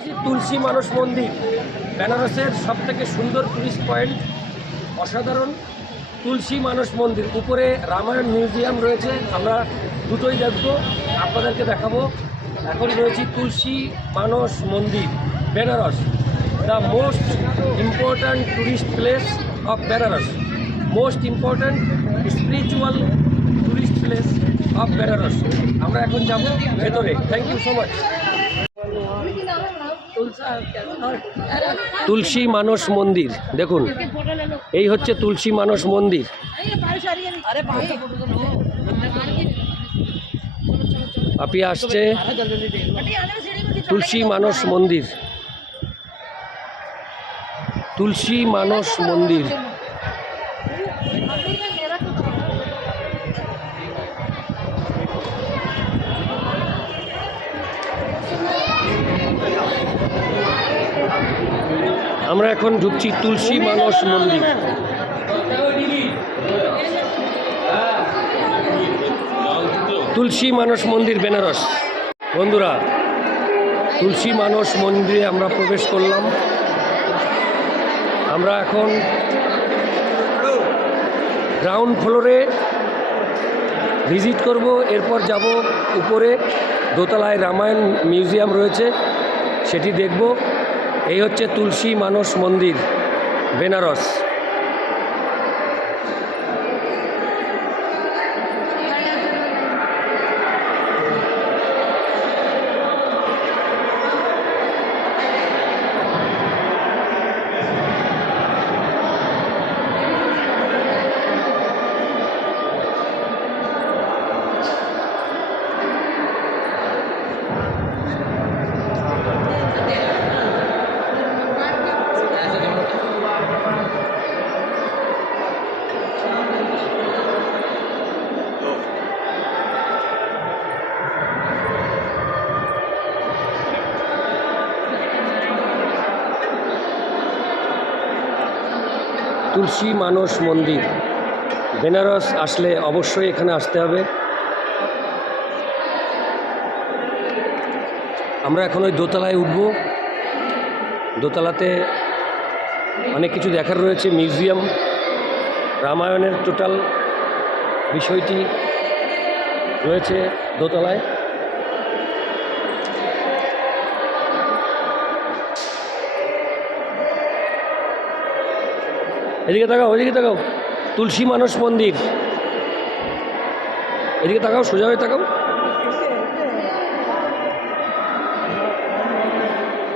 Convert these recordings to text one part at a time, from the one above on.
তুলসী মানস মন্দির বেনারসের সবথেকে সুন্দর টুরিস্ট পয়েন্ট, অসাধারণ তুলসী মানস মন্দির। উপরে রামায়ণ মিউজিয়াম রয়েছে, আমরা দুটোই দেখব, আপনাদেরকে দেখাবো। এখন রয়েছি Tulsi Manas Mandir Benaras, the most important tourist place of Benaras, most important spiritual tourist place of Benaras. আমরা এখন যাব ভেতরে। Thank you so much. Tulsi Manas Mandir দেখুন, এই হচ্ছে তুলসী মানস মন্দির। আপনি আসছে তুলসী মানস মন্দির, তুলসী মানস মন্দির। আমরা এখন ঢুকছি তুলসী মানস মন্দির। তুলসী মানস মন্দির বেনারস। বন্ধুরা, তুলসী মানস মন্দিরে আমরা প্রবেশ করলাম। আমরা এখন গ্রাউন্ড ফ্লোরে ভিজিট করব, এরপর যাব উপরে দোতলায় রামায়ণ মিউজিয়াম রয়েছে, সেটি দেখব। এই হচ্ছে তুলসী মানস মন্দির বেনারস। তুলসী মানস মন্দির বেনারস আসলে অবশ্যই এখানে আসতে হবে। আমরা এখন ওই দোতলায় উঠব। দোতলাতে অনেক কিছু দেখার রয়েছে, মিউজিয়াম, রামায়ণের টোটাল বিষয়টি রয়েছে দোতলায়। এদিকে তাকাও, ওইদিকে তাকাও, তুলসী মানস মন্দির। এদিকে তাকাও, সোজা হয়ে তাকাও।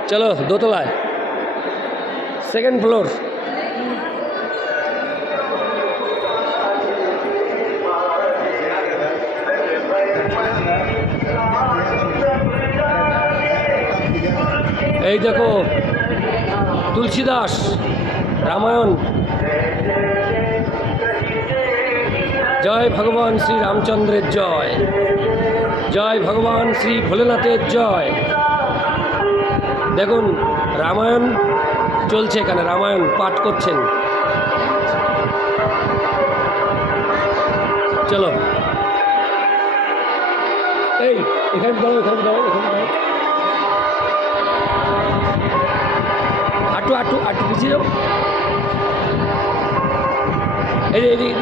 চলো দোতলায়, সেকেন্ড ফ্লোর। এই দেখো তুলসীদাস, রামায়ণ। জয় ভগবান শ্রী রামচন্দ্রের জয়, জয় ভগবান শ্রী ভোলেনাথের জয়। দেখুন রামায়ণ চলছে এখানে, রামায়ণ পাঠ করছেন। চলো এই এখানে দাঁড়াও, এখানে দাঁড়াও, এখানে দাঁড়াও। আটু আটু আটু পিছিয়ে যাও। এই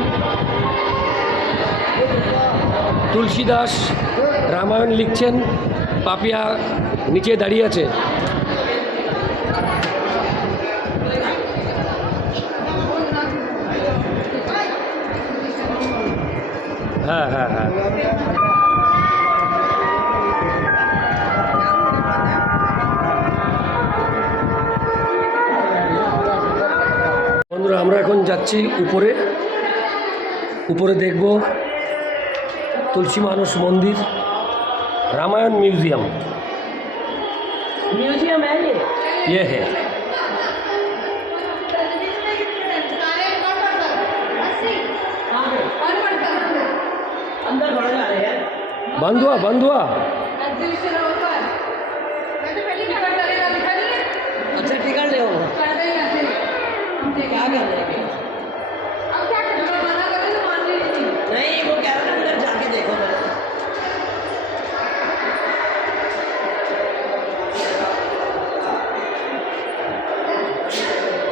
তুলসীদাস রামায়ণ লিখছেন, পাপিয়া নিচে দাঁড়িয়ে আছে। হ্যাঁ হ্যাঁ হ্যাঁ, বন্ধুরা আমরা এখন যাচ্ছি উপরে। উপরে দেখব তুলসী মানস মন্দির, रामायण म्यूजियम। म्यूजियम है ये है। अंदर बढ़ जा रहे हैं। बंद हुआ बंद हुआ। अच्छा टिकट ले क्या कर रहे हैं? नहीं वो कह रहे अंदर जाके देखो पहले।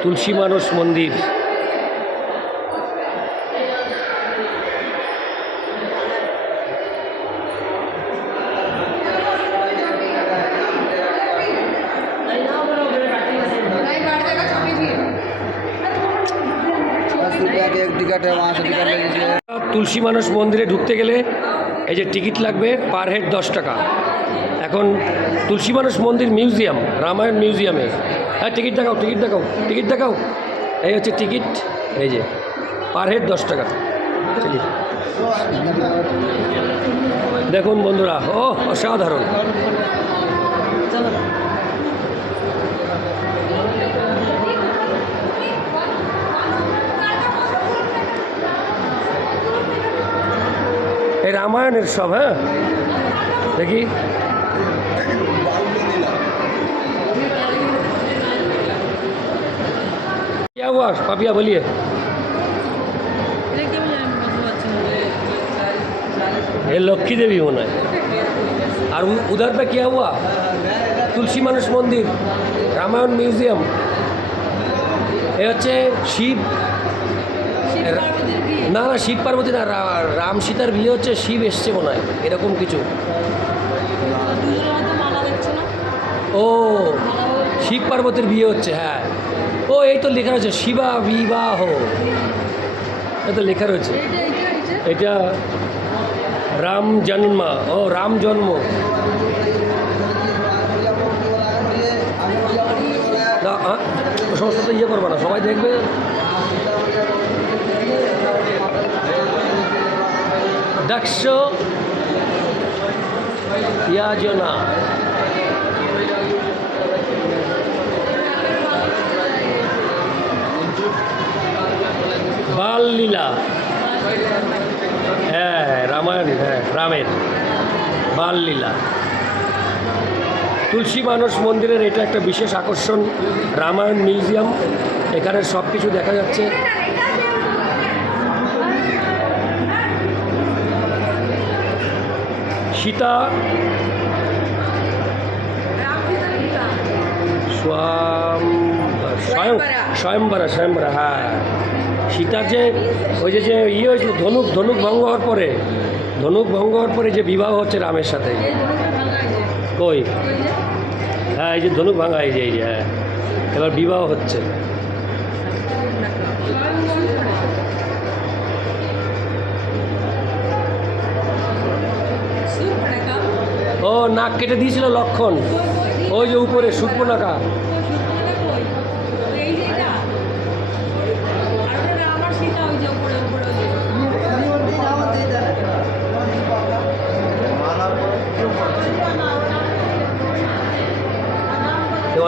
তুলসী মানস মন্দির। एक टिकट है वहाँ से टिकट ले लीजिए। তুলসী মানস মন্দিরে ঢুকতে গেলে এই যে টিকিট লাগবে পার হেড 10 টাকা। এখন তুলসী মানস মন্দির মিউজিয়াম, রামায়ণ মিউজিয়ামে, হ্যাঁ টিকিট দেখাও, টিকিট দেখাও, টিকিট দেখাও। এই হচ্ছে টিকিট, এই যে পার হেড 10 টাকা। চলি দেখুন বন্ধুরা, ও অসাধারণ। এই রামায়ণের সব, হ্যাঁ দেখি। क्या हुआ पापिया बोलिए। ये लक्ष्मी देवी होना है। और उधर पे क्या हुआ, तुलसी मानस मंदिर, रामायण म्यूजियम। ये হচ্ছে শিব, না না শিব পার্বতী না, রাম সীতার বিয়ে হচ্ছে, শিব এসছে মনে হয় এরকম কিছু। ও শিব পার্বতীর বিয়ে হচ্ছে, হ্যাঁ। ও এই তো লেখা রয়েছে শিবা বিবাহ, এটা তো লেখা রয়েছে। এটা রাম জন্ম, ও রাম জন্ম। না ও সমস্ত তো ইয়ে করবো না, সবাই দেখবে। দক্ষ ইয়াজনা, বাল লীলা, হ্যাঁ রামায়ণ, হ্যাঁ রামের বাল লীলা। তুলসী মানস মন্দিরের এটা একটা বিশেষ আকর্ষণ, রামায়ণ মিউজিয়াম। এখানে সব কিছু দেখা যাচ্ছে। সীতা স্বয়ম্বরা, স্বয়ম্বরা, হ্যাঁ। সীতার যে ওই যে ইয়ে হয়েছিল, ধনুক ভঙ্গ হওয়ার পরে, ধনুক ভঙ্গ হওয়ার পরে যে বিবাহ হচ্ছে রামের সাথে। কই, হ্যাঁ এই যে ধনুক ভাঙা, এই যে হ্যাঁ এবার বিবাহ হচ্ছে। ও নাক কেটে দিয়েছিল লক্ষণ, ওই যে উপরে সুর্পণখা।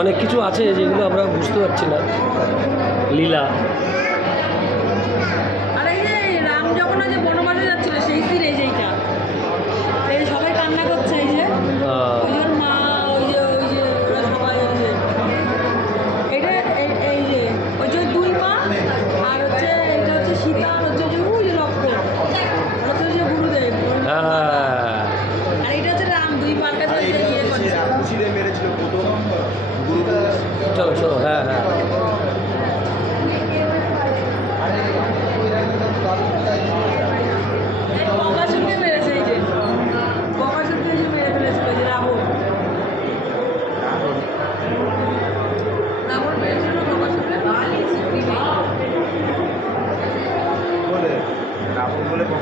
অনেক কিছু আছে যেগুলো আমরা বুঝতে পারছি না, লীলা। রাম যখন ওই যে বনবাসে যাচ্ছিল সেই সিন, এই যে এইটা, এই সবাই কান্না করছে, এই যে মা, ওই যে ওরা সবাই, এটা এই যে ওই যে দুই মা, আর হচ্ছে এটা হচ্ছে সীতা, আর হচ্ছে ওই যে লক্ষ্মণ, আর হচ্ছে যে গুরুদেব, আর এটা হচ্ছে রাম, দুই মার কাছে ইয়ে করছে। চলো চলো, হ্যাঁ হ্যাঁ। বকাসুরকে মেরেছে, এই যে বকাসুরকে মেরে ফেলেছিল, যে রাবণ মেরেছিল বকাসুরকে।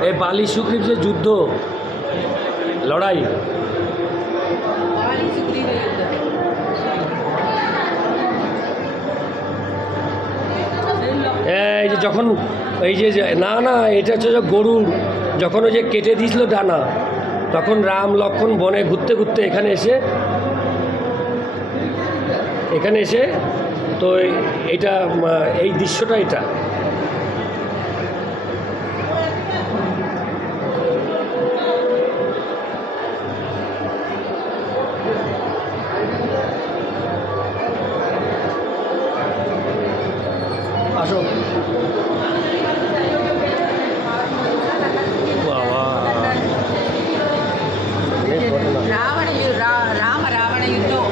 এই বালি সুগ্রীব যে যুদ্ধ, লড়াই, এই যে যখন এই যে না না এটা হচ্ছে যে গরুর যখন ওই যে কেটে দিয়েছিল ডানা, তখন রাম লক্ষ্মণ বনে ঘুরতে ঘুরতে এখানে এসে তো এটা এই দৃশ্যটা এটা। আসো বাবা, ராம ராவண யுத்தம்.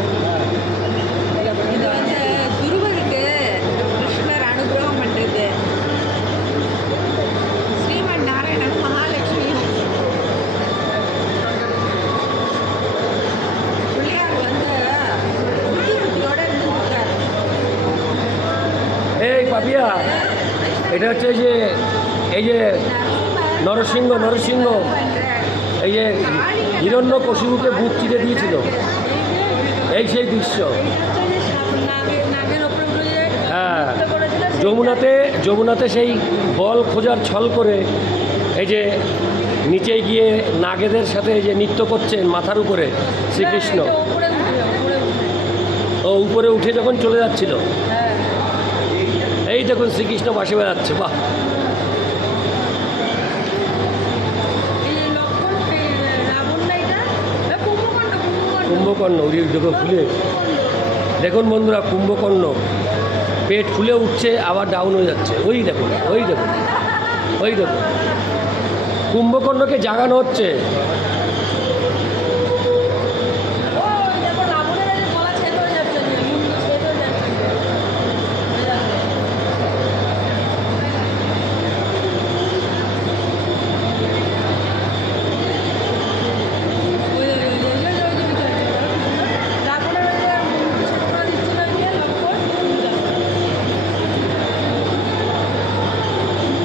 இது வந்து துருவருக்கு পাপিয়া, এটা হচ্ছে এই যে নরসিংহ এই যে হিরণ্যকশিপুকে বুক চিরে দিয়েছিল, এই সেই দৃশ্য। হ্যাঁ, যমুনাতে সেই বল খোঁজার ছল করে এই যে নিচে গিয়ে নাগেদের সাথে এই যে নৃত্য করছেন মাথার উপরে শ্রীকৃষ্ণ, ও উপরে উঠে যখন চলে যাচ্ছিল, এই দেখুন শ্রীকৃষ্ণ বাসে বেড়াচ্ছে। বাহ, কুম্ভকর্ণ উড়িয়ে দেখো ফুলে, দেখুন বন্ধুরা কুম্ভকর্ণ পেট ফুলে উঠছে আবার ডাউন হয়ে যাচ্ছে। ওই দেখুন কুম্ভকর্ণকে জাগানো হচ্ছে।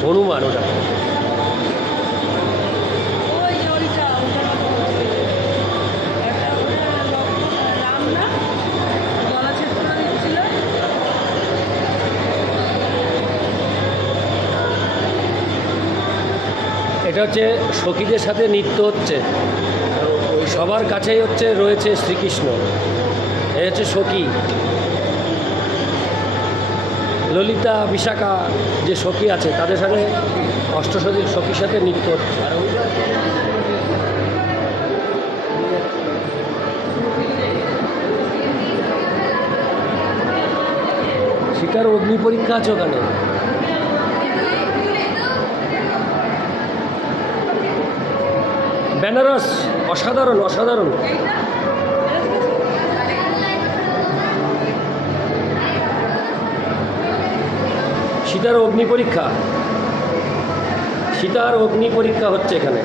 হনুমান ওটা, এটা হচ্ছে সখীদের সাথে নৃত্য হচ্ছে, সবার কাছেই রয়েছে শ্রীকৃষ্ণ। এই হচ্ছে সখী, ললিতা বিশাখা যে সখী আছে তাদের সাথে সখীর সাথে নৃত্য হচ্ছে। সীতার অগ্নি পরীক্ষা আছে ওখানে। বেনারস অসাধারণ। সীতার অগ্নি পরীক্ষা হচ্ছে এখানে।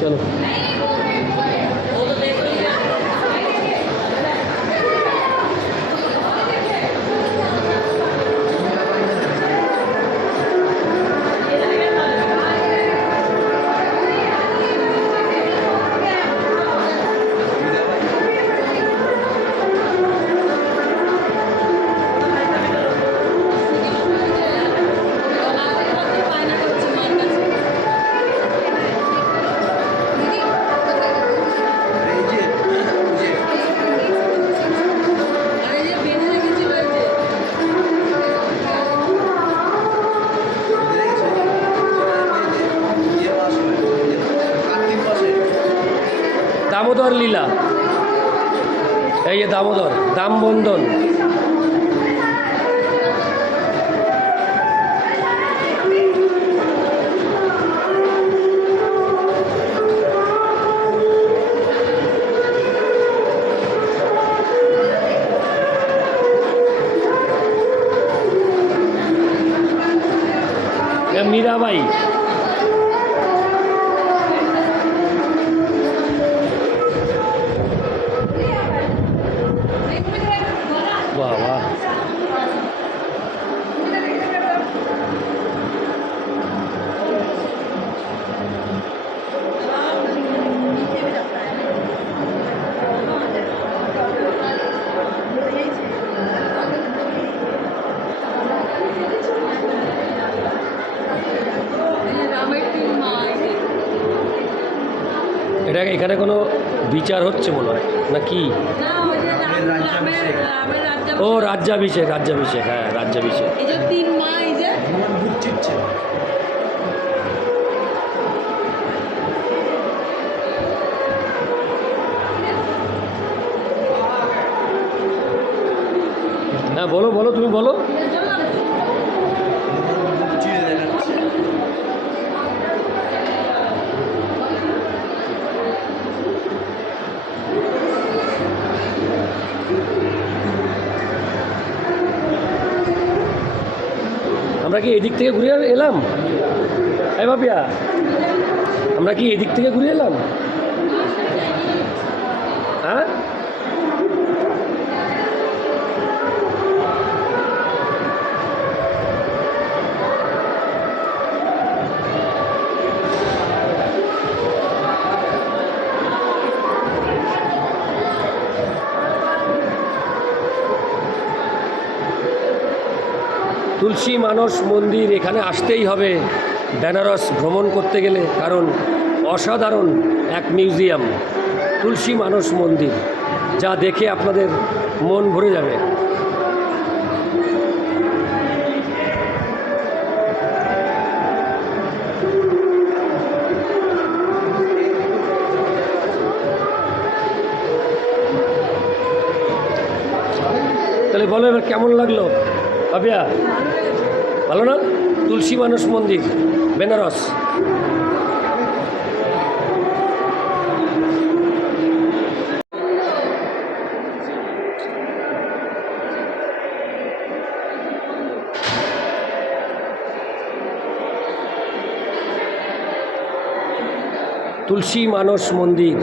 চলো, দামোদর লীলা, এই যে দামোদর দামবন্ধন। মীরাবাই, বাবা এটা এখানে কোনো বিচার হচ্ছে মনে হয় না কি? ও রাজ্যাভিষেক, হ্যাঁ রাজ্যাভিষেক। হ্যাঁ বলো তুমি বলো। আমরা কি এদিক থেকে ঘুরে এলাম? এই বাপিয়া, আমরা কি এদিক থেকে ঘুরে এলাম? হ্যাঁ তুলসী মানস মন্দির এখানে আসতেই হবে বেনারস ভ্রমণ করতে গেলে, কারণ অসাধারণ এক মিউজিয়াম তুলসী মানস মন্দির, যা দেখে আপনাদের মন ভরে যাবে। তাহলে বলো এবার কেমন লাগলো ভাবিয়া? ভালো না? তুলসী মানস মন্দির বেনারস। তুলসী মানস মন্দির।